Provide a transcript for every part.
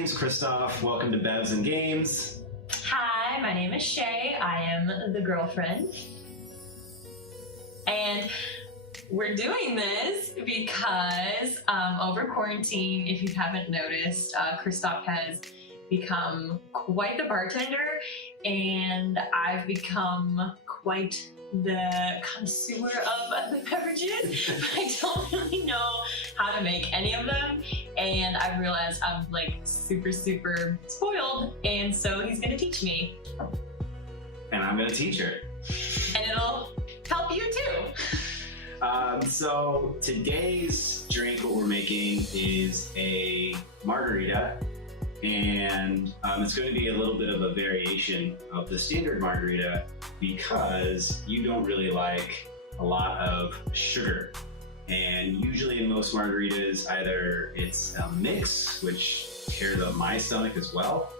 name's Christoph. Welcome to Bevs and Games. Hi, my name is Shay. I am the girlfriend. And we're doing this because over quarantine, if you haven't noticed, Christoph has become quite the bartender, and I've become quite the connoisseur of the beverages. I don't really know how to make any of them, and I realized I'm like super spoiled, and so he's gonna teach me. And I'm gonna teach her. And it'll help you too. So today's drink, what we're making is a margarita, and it's going to be a little bit of a variation of the standard margarita because you don't really like a lot of sugar. And usually in most margaritas, either it's a mix, which tears up my stomach as well,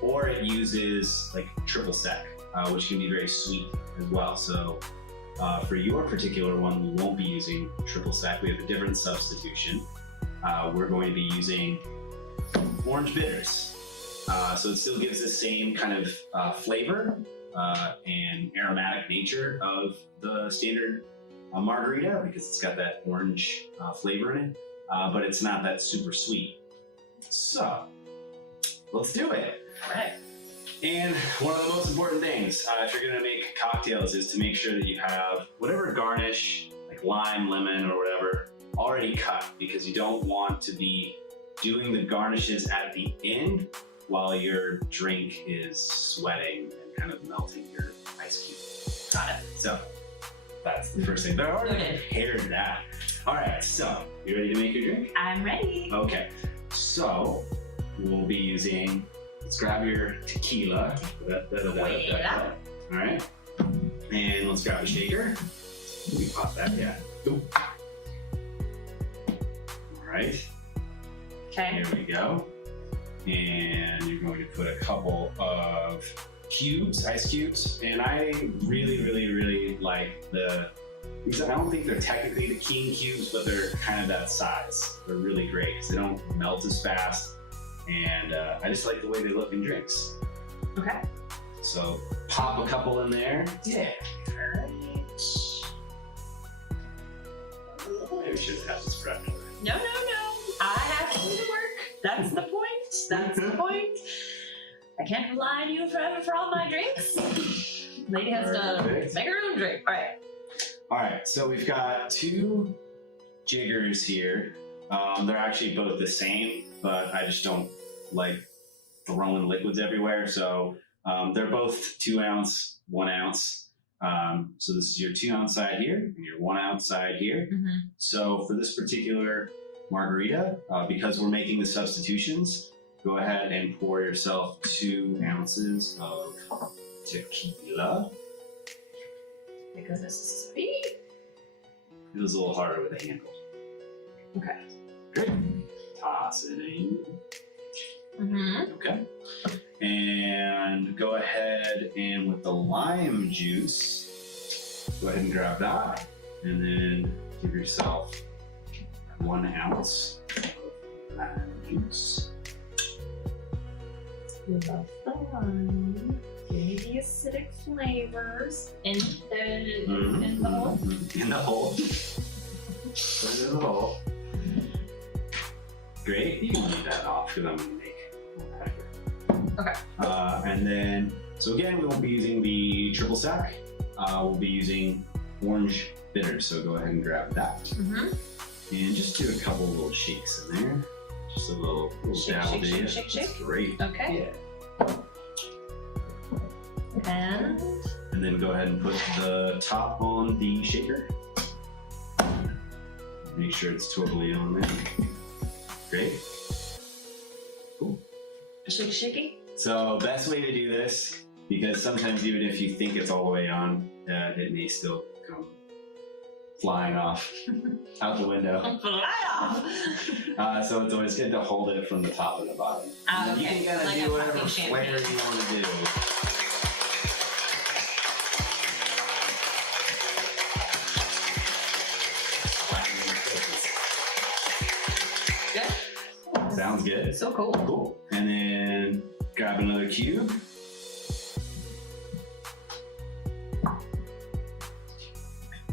or it uses like triple sec, which can be very sweet as well. So for your particular one, we won't be using triple sec. We have a different substitution. We're going to be using orange bitters. So it still gives the same kind of flavor and aromatic nature of the standard margarita because it's got that orange flavor in it, but it's not that super sweet. So let's do it. All right. And one of the most important things if you're gonna make cocktails is to make sure that you have whatever garnish, like lime, lemon, or whatever, already cut, because you don't want to be doing the garnishes at the end while your drink is sweating and kind of melting your ice cube. Got it. So that's the first thing. But I already prepared that. All right, so you ready to make your drink? I'm ready. Okay, so we'll be using, let's grab your tequila. All right, and let's grab a shaker. We pop that, yeah. Ooh. All right. Okay. Here we go. And you're going to put a couple of cubes, ice cubes. And I really like these. I don't think they're technically the king cubes, but they're kind of that size. They're really great because they don't melt as fast. And I just like the way they look in drinks. Okay. So pop a couple in there. Yeah. All right. Maybe we should have this prepped. No. I have to do the work. That's the point. That's the point. I can't rely on you forever for all my drinks. Lady has to make her own drink. All right. All right, so we've got two jiggers here. They're actually both the same, but I just don't like throwing liquids everywhere. So they're both 2 ounce, 1 ounce. So this is your 2 ounce side here and your 1 ounce side here. Mm-hmm. So for this particular margarita, because we're making the substitutions, go ahead and pour yourself 2 ounces of tequila. Because this is sweet. It was a little harder with a handle. Okay. Great. Toss it in. Mm-hmm. Okay. And go ahead and with the lime juice, go ahead and grab that. And then give yourself 1 ounce of lime juice. Love the lime. Give me the acidic flavors in the hole. In the hole. Put it in the hole. Great. You can leave that off because I'm going to make one packer. Okay. And then, so again, we won't be using the triple stack. We'll be using orange bitters. So go ahead and grab that. Mm-hmm. And just do a couple little shakes in there. Just a little dabble. Shake. Great. Okay. Yeah. And then go ahead and put the top on the shaker. Make sure it's totally on there. Great. Cool. Shaky. So best way to do this, because sometimes even if you think it's all the way on, it may still come flying off out the window. Fly off. So it's always good to hold it from the top to the bottom. Okay. You can kind of like do whatever flair you want to do. Sounds good. So cool. Cool. And then grab another cube.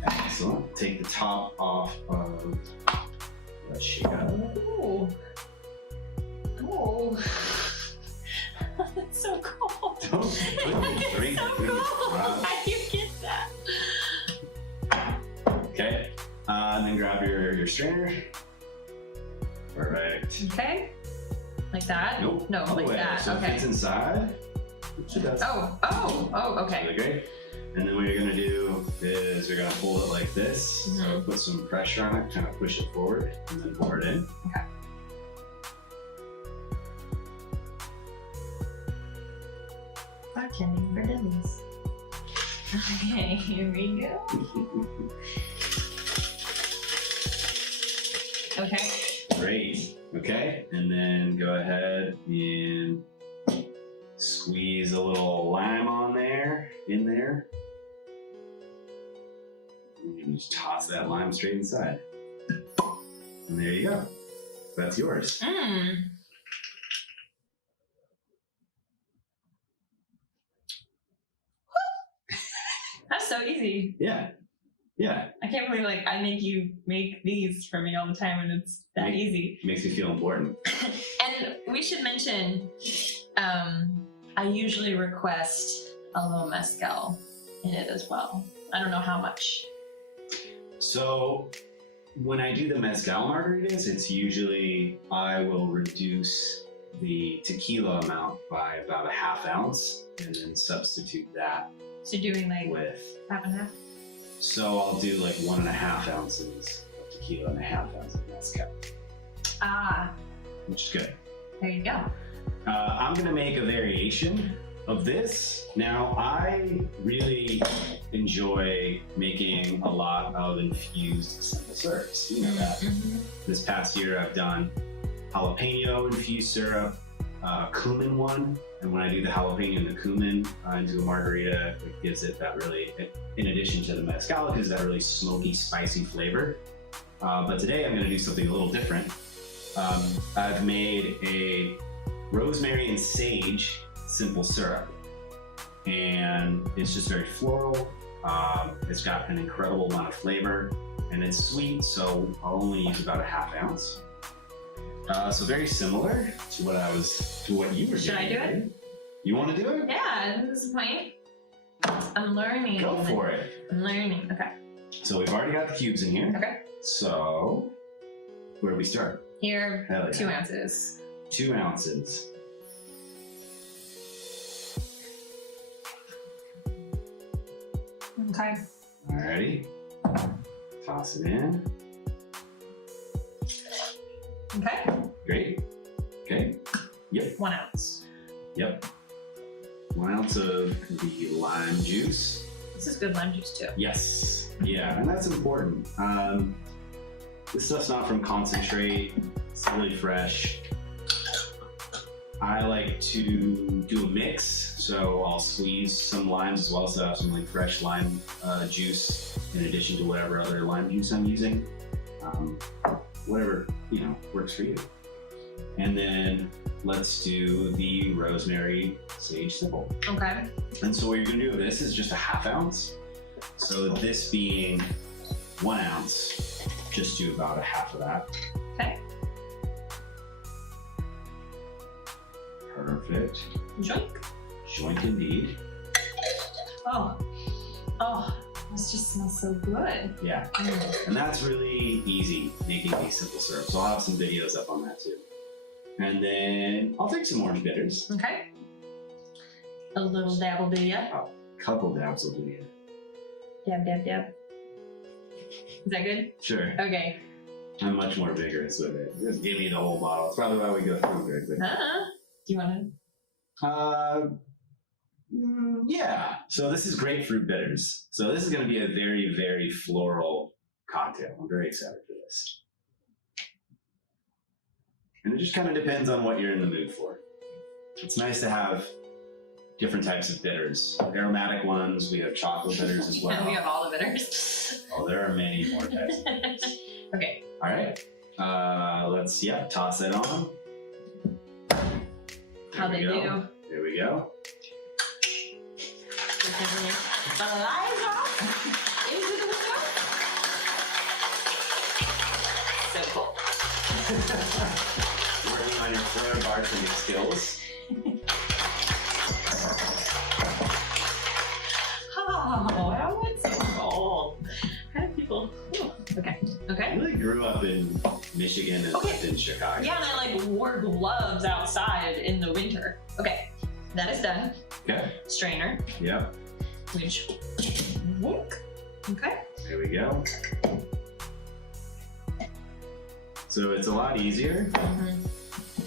Excellent. Take the top off of that shaker. Ooh. Oh. That's so cool. Don't drink. So cool. How do you get that? Okay. And then grab your strainer. Perfect. Okay. Like that? Nope. No, All the like way. that. So it Okay. fits inside. So that's Okay. really great. And then what you're gonna do is you're gonna hold it like this. So Mhm. put some pressure on it, kind of push it forward, and then pour it in. Okay. Bartending for dummies. Okay, here we go. Okay. Great. Okay. And then go ahead and squeeze a little lime on there, in there. And you can just toss that lime straight inside. And there you go. That's yours. Mmm. That's so easy. Yeah. Yeah. I can't believe I make you make these for me all the time and it's that easy. Makes me feel important. And we should mention, I usually request a little mezcal in it as well. I don't know how much. So when I do the mezcal margaritas, it's usually I will reduce the tequila amount by about a ½ ounce and then substitute that So doing like with. half and half? So I'll do like 1½ ounces of tequila and ½ ounce of mezcal, Ah, which is good. there you go. I'm gonna make a variation of this. Now, I really enjoy making a lot of infused simple syrups. You know that. Mhm. This past year, I've done jalapeno infused syrup, cumin one, and when I do the jalapeno and the cumin into a margarita, it gives it that really, in addition to the mezcal, it gives that really smoky, spicy flavor. But today, I'm gonna do something a little different. I've made a rosemary and sage simple syrup, and it's just very floral. It's got an incredible amount of flavor, and it's sweet, so I'll only use about a ½ ounce. So very similar to what you were doing. Should I do it? right? You want to do it? Yeah, this is the point. I'm learning. Go for it. I'm learning. Okay. So we've already got the cubes in here. Okay. So where do we start? Here, Hell yeah. 2 ounces. 2 ounces. Okay. Alrighty. Toss it in. Okay. Great. Okay. Yep. 1 ounce. Yep. 1 ounce of the lime juice. This is good lime juice too. Yes. Yeah, and that's important. This stuff's not from concentrate. It's really fresh. I like to do a mix, so I'll squeeze some limes as well, so I have some like fresh lime juice in addition to whatever other lime juice I'm using. Whatever, works for you. And then let's do the rosemary sage simple. Okay. And so what you're gonna do with this is just a ½ ounce. So this being 1 ounce, just do about a half of that. Okay. Perfect. Joink. Joint indeed. Oh, this just smells so good. Yeah. Mm. And that's really easy, making these simple syrups. So I'll have some videos up on that too. And then I'll take some orange bitters. Okay. A little dab will do ya. A couple dabs will do you. Dab, dab, dab. Is that good? Sure. Okay. I'm much more vigorous with it. Just give me the whole bottle. It's probably why we go through very quickly. Do you want to? Yeah. So this is grapefruit bitters. So this is going to be a very, very floral cocktail. I'm very excited for this. And it just kind of depends on what you're in the mood for. It's nice to have different types of bitters. Aromatic ones, we have chocolate bitters as well. And we have all the bitters. Oh, there are many more types of bitters. Okay. All right. Let's, toss it on. how they do. There we go. The lights off into the window. So cool. Working on your flair bartending skills. Oh, that was so cold. How do people? Oh, okay. I Okay. really grew up in Michigan and lived in Chicago. Yeah, and I like wore gloves outside in the winter. Okay, that is done. Okay. Strainer, Yep. which whoop. Okay. There we go. So it's a lot easier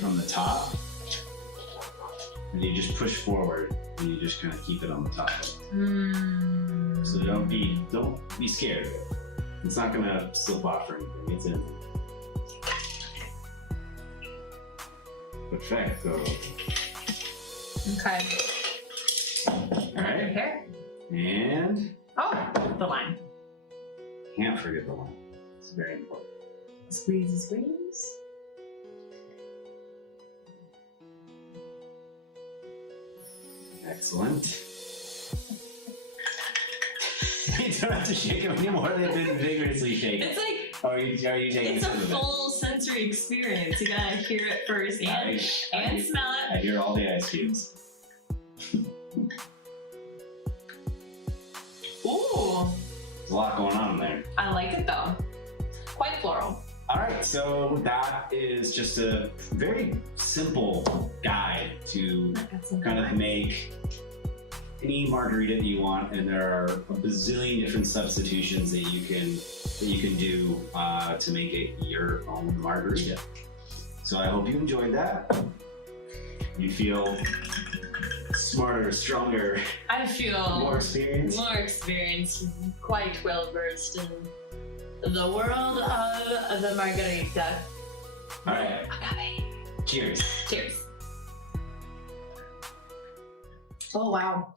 from the top, and you just push forward, and you just kind of keep it on the top. So don't be scared of it. It's not gonna slip off or anything. It's in. Perfecto. Okay. All right. Here. And Oh, the line. can't forget the line. It's very important. Squeeze, squeeze. Excellent. You don't have to shake them anymore. They've been vigorously shaken. It's like Are you taking it's a some of it? full sensory experience. You gotta hear it first and smell I it. hear all the ice cubes. Ooh, There's a lot going on there. I like it though. Quite floral. All right, so that is just a very simple guide to kind of make any margarita that you want, and there are a bazillion different substitutions that you can do to make it your own margarita. So I hope you enjoyed that. You feel smarter, stronger, I feel more experienced. more experienced, quite well versed in the world of the margarita. All right, Agave. cheers. Cheers. Oh wow.